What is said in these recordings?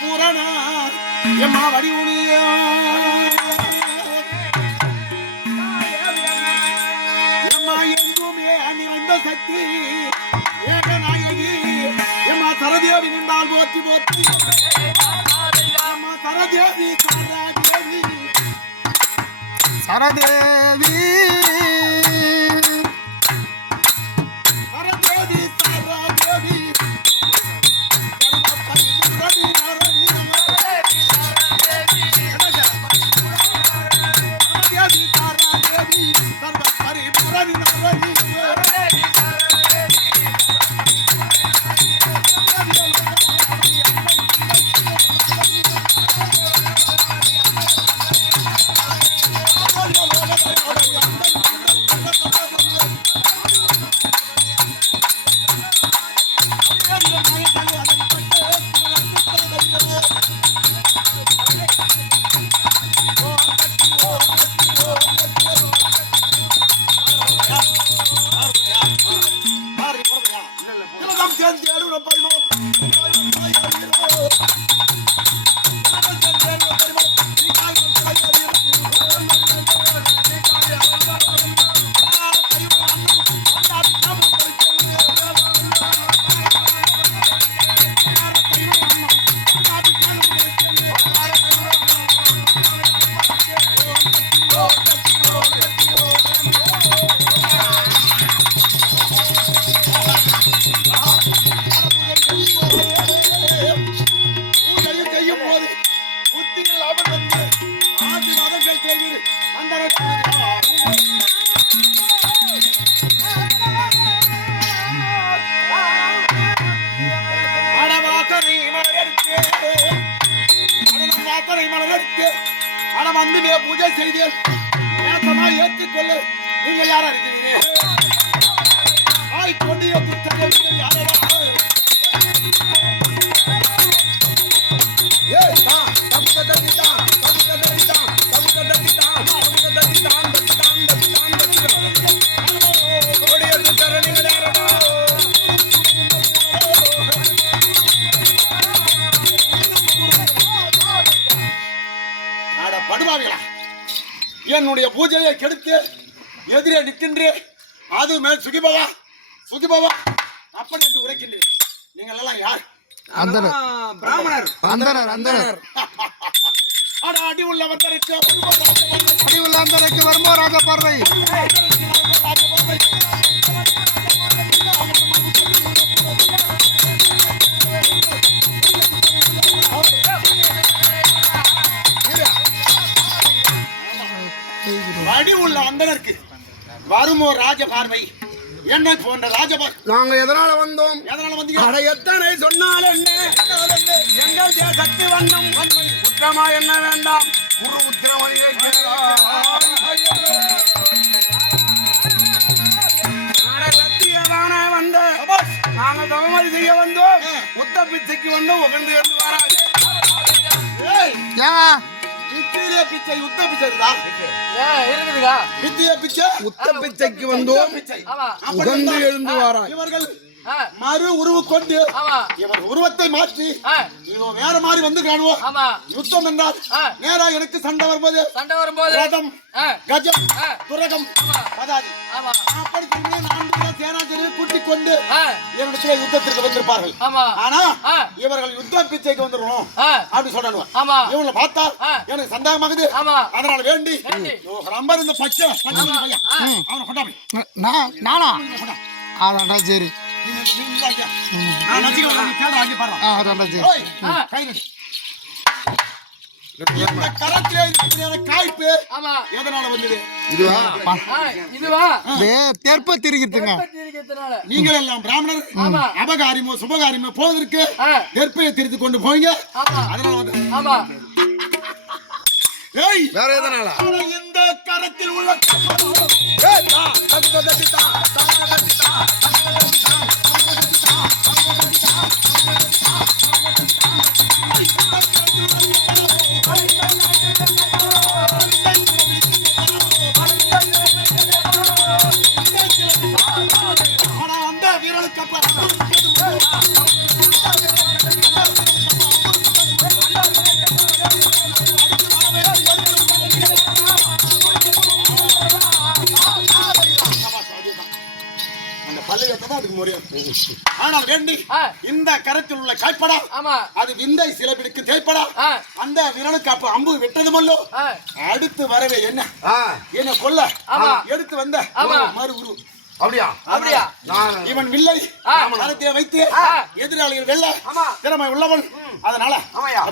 பூரணா எம்மா வடிவுனியா எம்மா எங்குமே நிறைந்த சக்தி. ஏகநாயகி எம்மா சரதேவி நின்றால் போற்றி போற்றி. எம்மா சரதேவி சரதேவி. சரதேவி. பூஜையை கெடுத்து எதிரே நிற்கின்றே அது மேல் சுகிபவா? சுகிபவா? அப்படி என்று உரைக்கின்றேன். நீங்கள் எல்லாம் யார்? பிராமணர். அந்தனர் அந்தனர். அட அடி உள்ளவர்களுக்கு அடி உள்ள அந்தருக்கு வருமோ ராஜபர்வை வருமோ ராஜ பார்வை என்னை போன்ற ராஜபார் நாங்க எதனால வந்தோம்? எதனால வந்தீங்க? அட எத்தனை சொன்னால் என்ன? எங்கள் சக்தி வண்ணம் குற்றமா என்ன வேண்டாம்? குரு உத்திரமணியை சத்தியதான வந்த. சபாஷ். நாங்க தவமதி செய்ய வந்தோம். உத்த பிச்சைக்கு வந்தோம் உகந்து இருந்து பிச்சை? இருக்குதுங்க பிச்சை உத்த பிச்சைக்கு வந்தோம். உகந்து எழுந்து வாராய். இவர்கள் ஆ, மறு உருவு கொண்டு இவர் உருவத்தை மாற்றி இவன் வேற மாதிரி வந்து காணுவோம். யுத்தம் என்றால். நேரா எனக்கு சண்டை வரும்போது சண்டை வரும்போது ரதம் கஜம். துரகம் ஆமா. பதாதி. ஆமா. அப்படி சொல்லி நான்கு சேனாதிபதியை கூட்டிக் கொண்டு ஆ, என்னிடத்துல யுத்தத்திற்கு வந்திருப்பார்கள் ஆமா ஆனா. இவர்கள் யுத்த பிச்சைக்கு வந்துடுவோம் ஆ, அப்படி சொல்லணும் ஆமா இவங்களை பார்த்தா. எனக்கு சந்தேகமாகுது ஆமா. அதனால வேண்டி நம்பர் இந்த பச்சை. அவனை கொண்டாடி நான் நானா கொண்டா அதான்டா சரி. நான் நச்சுக்கிறேன் நீ கேட்டு வாங்கி பாரு ஆ அதான்டா சரி. கை. இந்த கரத்திலே இப்படியான காய்ப்பு ஆமா. எதனால வந்தது? இதுவா? இதுவா? தெற்ப திரிக்கிறதுங்க நீங்கள் எல்லாம் பிராமணர். ஆமா. அபகாரியமோ சுபகாரியமோ போவதற்கு ஆ, நெற்பையை திரித்து கொண்டு போங்க ஆமா. அதனால வந்து ஆமா. ஏய் வேற எதனால? இந்த கரத்தில் உள்ள ஏய், தா, தட்டு, தட்டு, தட்டு, தா, இந்த கரத்தில் உள்ள காய்ப்படா ஆமா. அது விந்தை சிலபிற்கு தேய்ப்படா. அந்த விரலுக்கு அப்ப அம்பு விட்டதுமல்லோ ஆ. அடுத்து வரவே என்ன? என்ன கொல்ல. ஆமா. எடுத்து வந்த ஆமா. மறு உரு. அப்படியா? அப்படியா? நான் இவன் வில்லை. வைத்து. எதிராளிகள் வெல்ல ஆமா. திறமை உள்ளவன். அதனால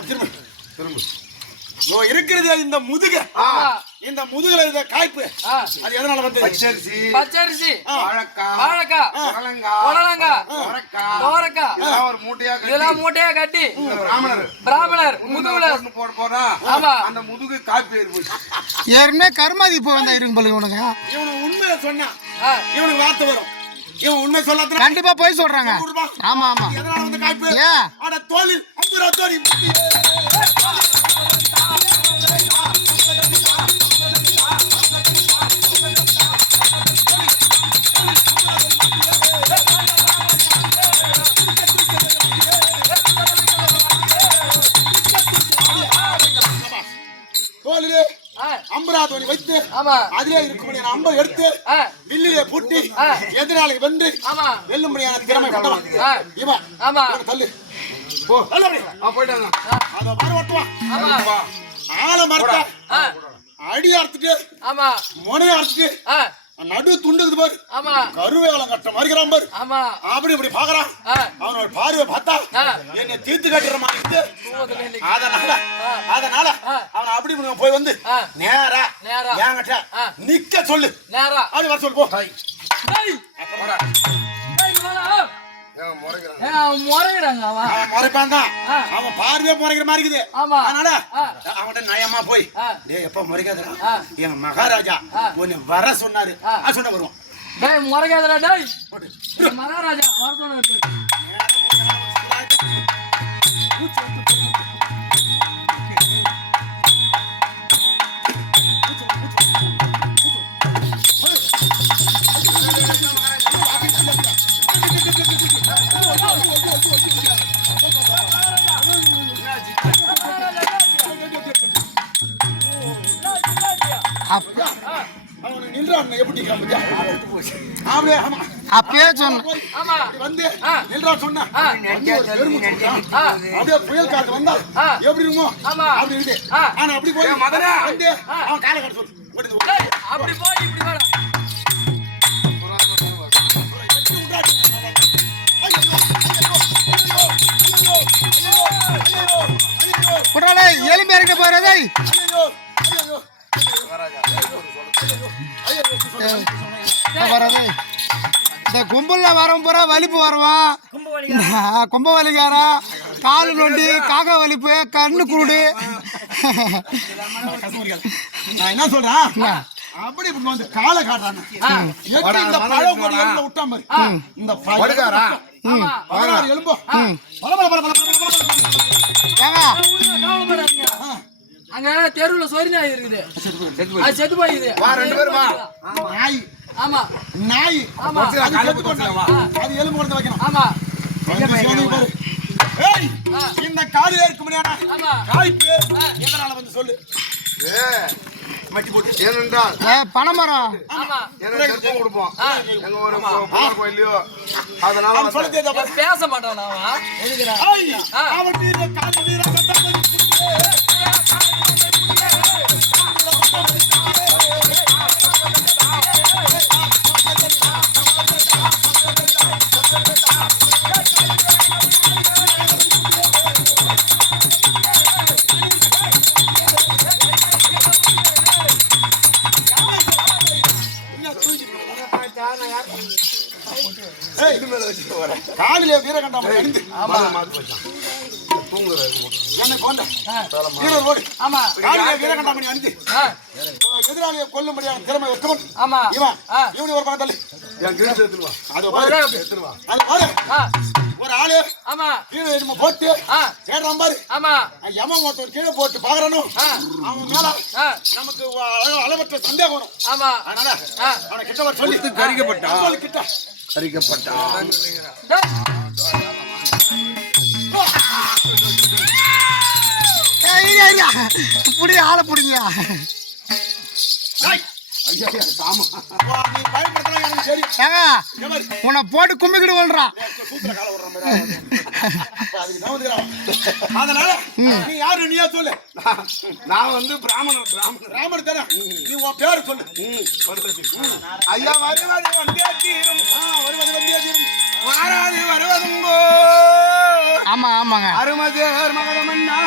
திரும்ப. திரும்ப. இருக்கிறது இந்த முதுக. இந்த முதுகுல இருந்த காய்ப்பு. அது எதனால வந்தது? பச்சரிசி. பச்சரிசி. வாழைக்காய் வாழைக்காய் புடலங்காய், புடலங்காய் அவரைக்காய், தோரக்காய் இதெல்லாம் ஒரு மூட்டையா கட்டி, இதெல்லாம் மூட்டையா கட்டி. பிராமணர். பிராமணர். முதுகுல. போட போறா. ஆமா. அந்த முதுகு காப்பி ஏறி போச்சு. ஏற்கனவே கருமாதி இப்போ வந்தா இருக்கு போல இவனுங்க இவனுக்கு உண்மையை சொன்னா. இவனுக்கு வார்த்தை வரும். இவன் உண்மை சொல்லாத கண்டிப்பா போய் சொல்றாங்க. ஆமா ஆமா. எதனால வந்து காய்ப்பு ஏன்? ஆனா தோலில் அம்புரா தோலி அம்புரா தோணி வைத்து ஆமா. அதிலே இருக்கும்படியான அம்பை எடுத்து. வில்லிலே பூட்டி. எதிராளி வென்று வெல்லும்படியான திறமை கொண்டவன். இவன். ஆமா. தள்ளு. போ. போயிட்டாங்க அதை மாறு ஓட்டுவான் ஆமா. ஆளை ஆ. அடி அறுத்துட்டு ஆமா. முனைய அறுத்துட்டு. நடு துண்டுக்குது பாரு ஆமா கருவேலம் கட்ட மறுக்கிறான் பாரு ஆமா அப்படி இப்படி பாக்குறான். அவனோட பார்வை பார்த்தா. என்னை தீர்த்து கட்டுற மாதிரி. அதனால. அதனால. அவன் அப்படி போய் வந்து. நேரா நேரா. என்கிட்ட ஆ. நிக்க சொல்லு நேரா அப்படி வர சொல்லு போ முறைக்கிறாங்க அவன் முறைப்பான் தான். அவன் பார்வையே முறைக்கிற மாதிரி இருக்குது ஆமா. அதனால. அவன்கிட்ட நயமா போய். டேய் எப்ப முறைக்காதடா. எங்க மகாராஜா. உன்னை வர சொன்னாரு சொன்ன வருவான் டேய் முறைக்காதடா டேய் மகாராஜா வரணும் அப்ப- ஐயோ, ஐயோ, ஐயோ, ஐயோ, புறாலே எலும்பு இறக்க போறதே. வரதே இந்த கும்பல்ல வரவும் பூரா வலிப்பு வருவான் கும்ப வலிக்காரா காலு நொண்டி காக்கா வலிப்பு கண்ணு குருடு. நான் என்ன சொல்றேன் அப்படி வந்து காலை இந்த பழமொழி எலும்புல விட்டா மாதிரி. இந்த பழ- வருகாரா? ஆமா. பதினாறு எலும்போ பல பல பல பல பல பல பல ஏங்க? கவலைப்படாதீங்க. அங்க தெருவுல சொரி நாய் இருக்குது. அது செத்து போயிது வா, ரெண்டு பேரும் வா. நாய். ஆமா. நாய். ஆமா. அது செத்து போனா அது எலும்பு கொண்டு வைக்கணும். ஆமா. ஏய், இந்த இருக்க முடியாதா ஆமா. காய்ப்பு. எதனால வந்து சொல்லு. ஏ, ஏனென்றால் தரிசனம் கொடுப்போம். எங்க ஒரு கோயிலையோ அதனால. பேச மாட்டான் அவன். காலில் வீர கட்டாமல் என்னை கொண்ட? வீரர் ஓடி. ஆமா. வீரகண்டாமணி ஆ, எதிராளியை கொல்லும்படியான திறமை ஒத்தவன் ஆமா. இவன் ஆ. இவனி ஒரு பக்கம் தள்ளு. என் கிழிச்சு எடுத்துருவா அது பாரு. அது ஒரு ஆளு. ஆமா. கீழே நம்ம போட்டு. ஆ, தேடுறான் பாரு. ஆமா. எமன் ஒருத்தன் கீழே போட்டு பாக்குறானோ ஆ. அவன் மேல ஆ, நமக்கு அள- அளவற்ற சந்தேகம் வரும். ஆமா. அதனால ஆ. அவனை கிட்ட சொல்லி. கரிக்கப்பட்டான். கிட்ட. கரிக்கப்பட்டான் தெரியும் ஏங்க எவர் உன்னை போட்டு கும்பிக்கிட்டு வந்துக்கிறான். அதனால நீ யாரு நீயா சொல்லு. நான் வந்து பிராமணன் பிராமணன். ராமர் தானே? நீ உன் பேர் சொல்லு. ஐயா வருவது வந்தே தீரும். ஆ, வருவது வந்தே தீரும். வாராது வருவதுங்கோ ஆமா ஆமாங்க. அருமதேர் மகதமன்னா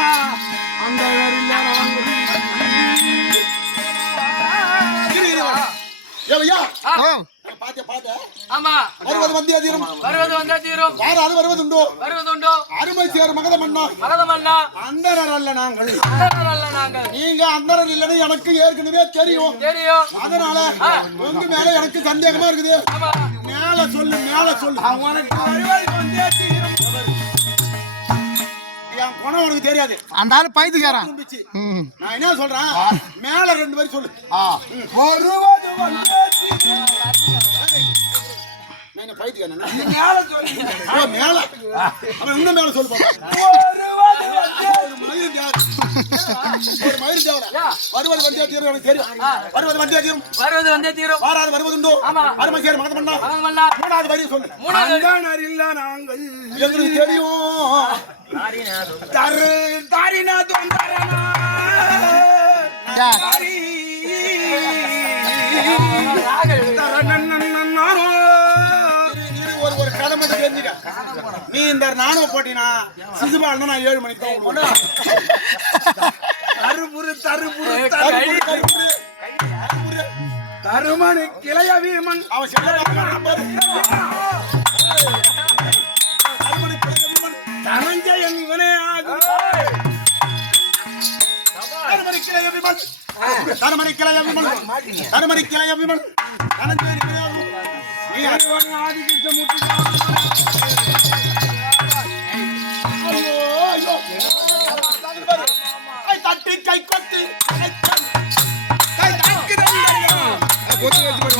ஆமா. வருவது வந்தே தீரும்? வருவது வந்தா தீரும். யாராவது வருவதுண்டோ? வருவதுண்டோ? அருமை சேர் மகத மன்னா மகதமன்னா. அந்தரர் அல்ல நாங்கள். அல்ல நாங்கள். நீங்க அந்தரர் இல்லைன்னு எனக்கு ஏற்கனவே தெரியும். தெரியும். அதனால உங்க மேல எனக்கு சந்தேகமா இருக்குது. ஆமா. மேல சொல்லு மேல சொல்லு. உனக்கு வருவது வந்தே தீரும். என் குணம் உனக்கு தெரியாது. அந்த ஆளு. ம். நான் என்ன சொல்றேன்? மேல ரெண்டு பேரும் சொல்லு. வருவது பைத்தியக்காரனா? மேல சொல்லி மேல அவன் இன்னும் மேல சொல்லு பாப்போம். வருவது வந்தே ஒரு மயிர் தேவை. ஒரு மயிர் தேவை. வருவது வந்தே தீரும் எனக்கு தெரியும் வருவது வந்தே தீரும் வருவது வந்தே தீரும். அருமை சேர் மூணாவது வரையும் சொல்லு மூணாவது இல்ல நாங்கள் எங்களுக்கு தெரியும் தரு தாரிநாதம் தரணா யார்? தாரி ராகல். தெரிஞ்சுக்க நீ இந்த நானும் போட்டினா சிசுபாலனா நான் ஏழு மணிக்கு தான். தருபுரு தருபுரு ஏய், தரு- கை. கருப்புரு, கருப்புரு. கருப்புரு. தருமனு கிளைய வீமன் அவன். தனஞ்சயன் இவனே ஆகும் தருமனிக்கிளைய விமன். தருமனிக்கிளைய விமன். தருமனிக்கிளைய விமன். தனஞ்சயன் கிடையாது. நீ இவன் தட்டி கை கொட்டி அணைச்சல். கை. கொத்து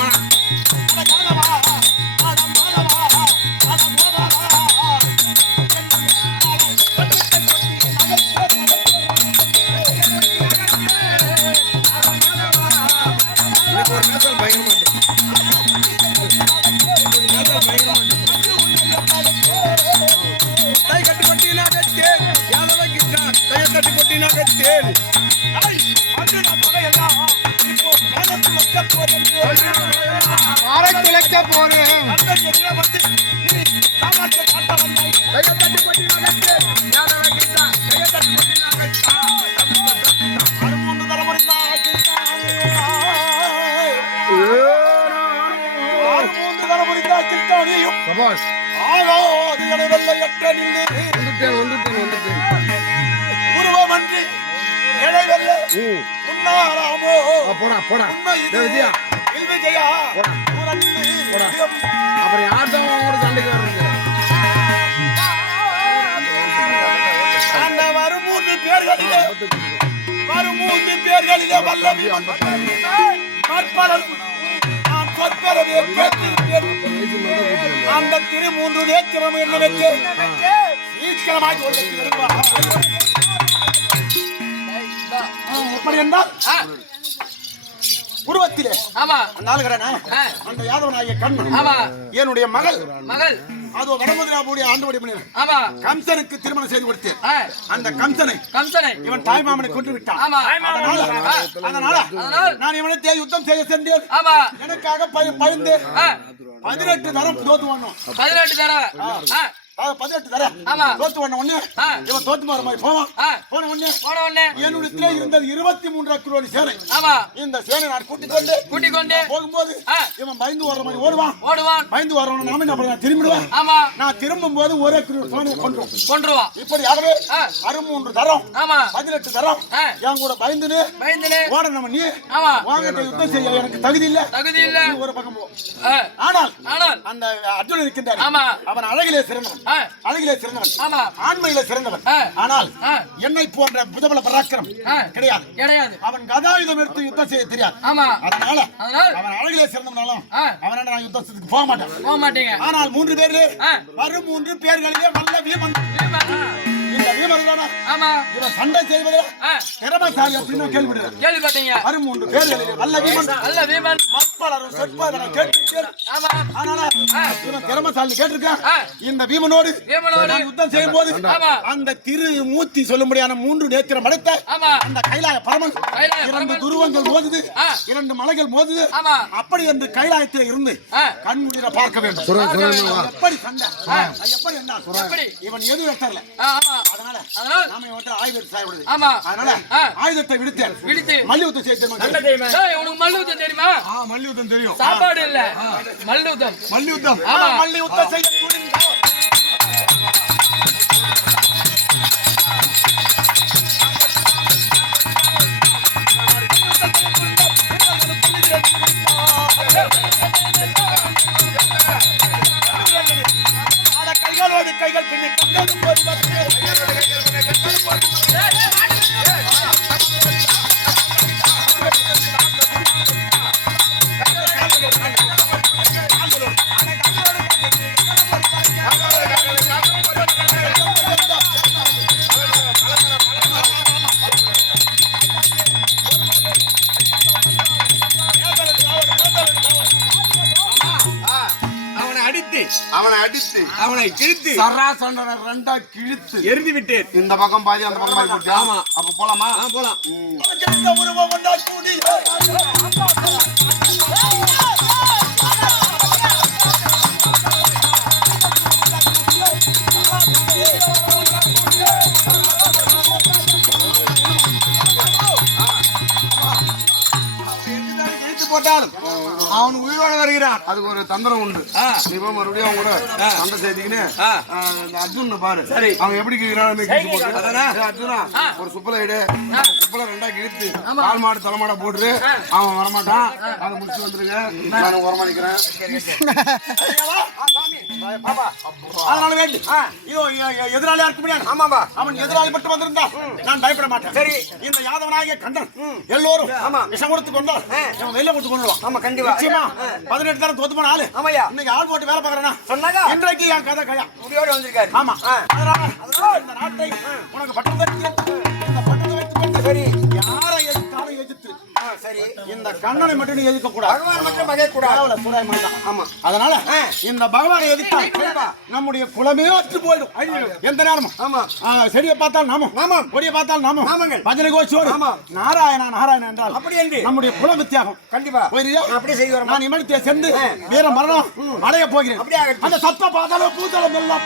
கிருஷ்ணாவேயும் சபாஷ். ஆகாது என வெள்ளையற்ற நின்று வந்துட்டேன் வந்துட்டேன் வந்துட்டேன். உருவமன்றி உன்னாராமோ ஆ, போடா போடா. டேய் விஜயா. அப்புறம் யார் தான் கூட சண்டைக்கு வர்றது? அந்த வருமூன்று பேர்களிலே வருமூன்று பேர்களிலே வல்லவி கற்பலன் நான் சொற்பெறவே கேட்டிருப்பேன். அந்த திரு மூன்று நேத்திரம் என்ன வச்சு எப்படி என்றால் உருவத்திலே. ஆமா. அந்த ஆ, அந்த யாதவனாகிய கண்ணன் ஆமா. என்னுடைய மகள். மகள். அது வடமதுராபுடைய ஆண்டு பண்ணி ஆமா. கம்சனுக்கு திருமணம் செய்து கொடுத்தேன். அந்த கம்சனை கம்சனை. இவன் தாய்மாமனை கொண்டு விட்டான். ஆமா. அதனால நான் இவனத்தை யுத்தம் செய்ய சென்றேன். ஆமா. எனக்காக பய- பயந்து பதினெட்டு தரம் தோத்து வந்தோம் பதினெட்டு அதாவது பதினெட்டு ஆமா. தோத்து உடனே ஆ. இவன் தோத்து மாதிரி போவான் போன உடனே போன என்னுடைய இருந்தது இருபத்தி மூன்று அக்குரோடி சேனை ஆமா. இந்த சேனை நான் கூட்டிக் கொண்டு கூட்டிக் கொண்டு போகும்போது. இவன் பயந்து வர்ற மாதிரி ஓடுவான். ஓடுவான். பயந்து வரவன நாம என்ன பண்ணுவேன் திரும்பிடுவேன். ஆமா. நான் திரும்பும் போது ஒரே சோனியை கொன்றோம் கொன்றுவான் இப்படியாகவே ஆ. அறுமூன்று தரம் ஆமா. பதினெட்டு தரம். என் கூட பயந்துன்னு பயந்துனே. ஓட நம்ம நீ. ஆமா. வாங்கிட்ட யுத்தம் செய்ய எனக்கு தகுதி இல்ல. தகுதி இல்ல. நீ ஒரு பக்கம் போ. ஆனால் அந்த அர்ஜுனன் இருக்கின்றான் ஆமா. அவன் அழகிலே சிறந்தவன். அழகிலே சிறந்தவன். ஆமா. ஆண்மையிலே சிறந்தவன். ஆனால். என்னை போன்ற புதபல பராக்கிரம். கிடையாது. கிடையாது. அவன் கதாயுதம் எடுத்து யுத்தம் செய்ய தெரியாது. ஆமா. அதனால அவன் அழகிலே சிறந்தவனாலும் ஆ. அவனால நான் யுத்தத்துக்கு போக மாட்டேன். போக மாட்டீங்க. ஆனால் மூன்று பேரிலே. வரும் மூன்று பேர்களிலே வல்ல வீமன் ஆமா. இவன் சண்டை செய்வதில் ஆ, திறமசாலி அப்படின்னு கேள்விப்படுறேன் கேள்விப்பட்டீங்க வரும் மூன்று பேர்களிலே வல்ல வீமன். அல்ல வீமன். கேட்டு. ஆமா. அதனால இவன் திறமசாலி கேட்டிருக்கான். ஆ. இந்த. நான் யுத்தம் செய்யும் போது. அந்த திரு மூர்த்தி சொல்லும்படியான மூன்று நேத்திரம் அடைத்த அந்த கைலாய பரமன் இரண்டு. துருவங்கள் மோதுது. இரண்டு மலைகள் மோதுது. அப்படி என்று கைலாயத்தில் இருந்து. கண் முன்னிர பார்க்க வேண்டும். எப்படி சண்டை? எப்படி எப்படி? இவன் எது வெட்டல ஆ, ஆமா. அதனால நாம சாயப்படுது. ஆமா. அதனால. ஆயுதத்தை விடுத்தேன். விடுத்து. மல்யுத்தம் ஏய், உனக்கு மல்லுத்தம் தெரியுமா? மல்யுத்தம் தெரியும். சாப்பாடு இல்ல. மல்யுத்தம். ஆமா. மல்யுத்தம் செய்ய துணிந்தால் அவனை அடித்து அவனை கிழித்து சராசண்டனை ரெண்டா கிழித்து எரிந்து விட்டேன் இந்த பக்கம் பாதி அந்த பக்கம் பாதி ஆமா. அப்ப போலாமா போலாம் போட்டாலும் அவன் உயிரோடு வருகிறான். அதுக்கு ஒரு தந்திரம் உண்டு. நீ போய் மறுபடியும் அவங்க கூட சண்டை இந்த அர்ஜுன் பாரு. சரி. அவங்க எப்படி? ஏய், அர்ஜுனா ஒரு சுப்பல இடு சுப்பல ரெண்டா கிழித்து கால் மாடு தலைமாடா போட்டு அவன் வரமாட்டான். அதை முடிச்சு வந்துருங்க. நான் உரமா நிக்கிறேன் அதனால வேண்டி. எதிராளியா இருக்க முடியாது ஆமாப்பா அவன் எதிராளி மட்டும் வந்திருந்தா நான் பயப்பட மாட்டேன். சரி. இந்த யாதவனாகிய கண்டன் எல்லோரும் விஷம் கொடுத்து இவன் வெளில கொடுத்து கொண்டுவான் ஆமா கண்டிப்பா. நிச்சயமா? பதினெட்டு தரம் தோத்து போன ஆளு. ஆமாய்யா. இன்னைக்கு ஆள் போட்டு வேலை பாக்குறேனா சொன்னாங்க இன்றைக்கு என் கதை கையா. முடியோடு வந்திருக்காரு. ஆமா. அதனால இந்த நாட்டை உனக்கு பட்டம் தட்டி இந்த பட்டத்தை கொண்டு சரி. சரி. இந்த கண்ணனை மட்டும் நீ எதிர்க்க கூடாது. பகவான் மட்டும் கூடாது மனிதன். அதனால இந்த பகவானை எதிர்த்தா நம்முடைய குலமே அற்று போயிடும். எந்த நேரமும். ஆமா. செடியை பார்த்தால் நாமும். ஆமாம். கொடியை பார்த்தால் நாமும். ஆமாங்க. பஜனை கோஷோடு ஆமாம். நாராயணா நாராயணா என்றால் அப்படி என்று. நம்முடைய குல வித்தியாகம். கண்டிப்பா. புரியுதா? நான் செய்து இமயத்தை சென்று வீர மரணம் அடைய போகிறேன். அப்படியே. அந்த சத்த பூதளம் எல்லாம்.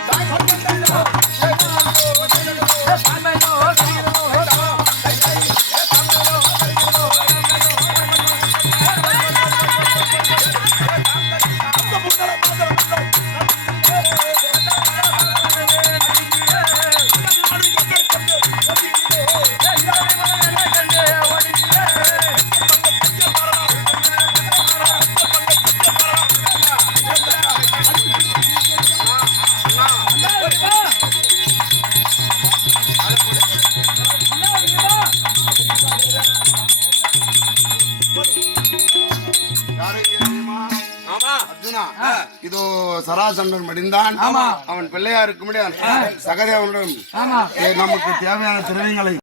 மடிந்தான் அவன் பிள்ளையா இருக்க முடியாது சகதேவனுடன் ஆமா. நமக்கு தேவையான திரவியங்களை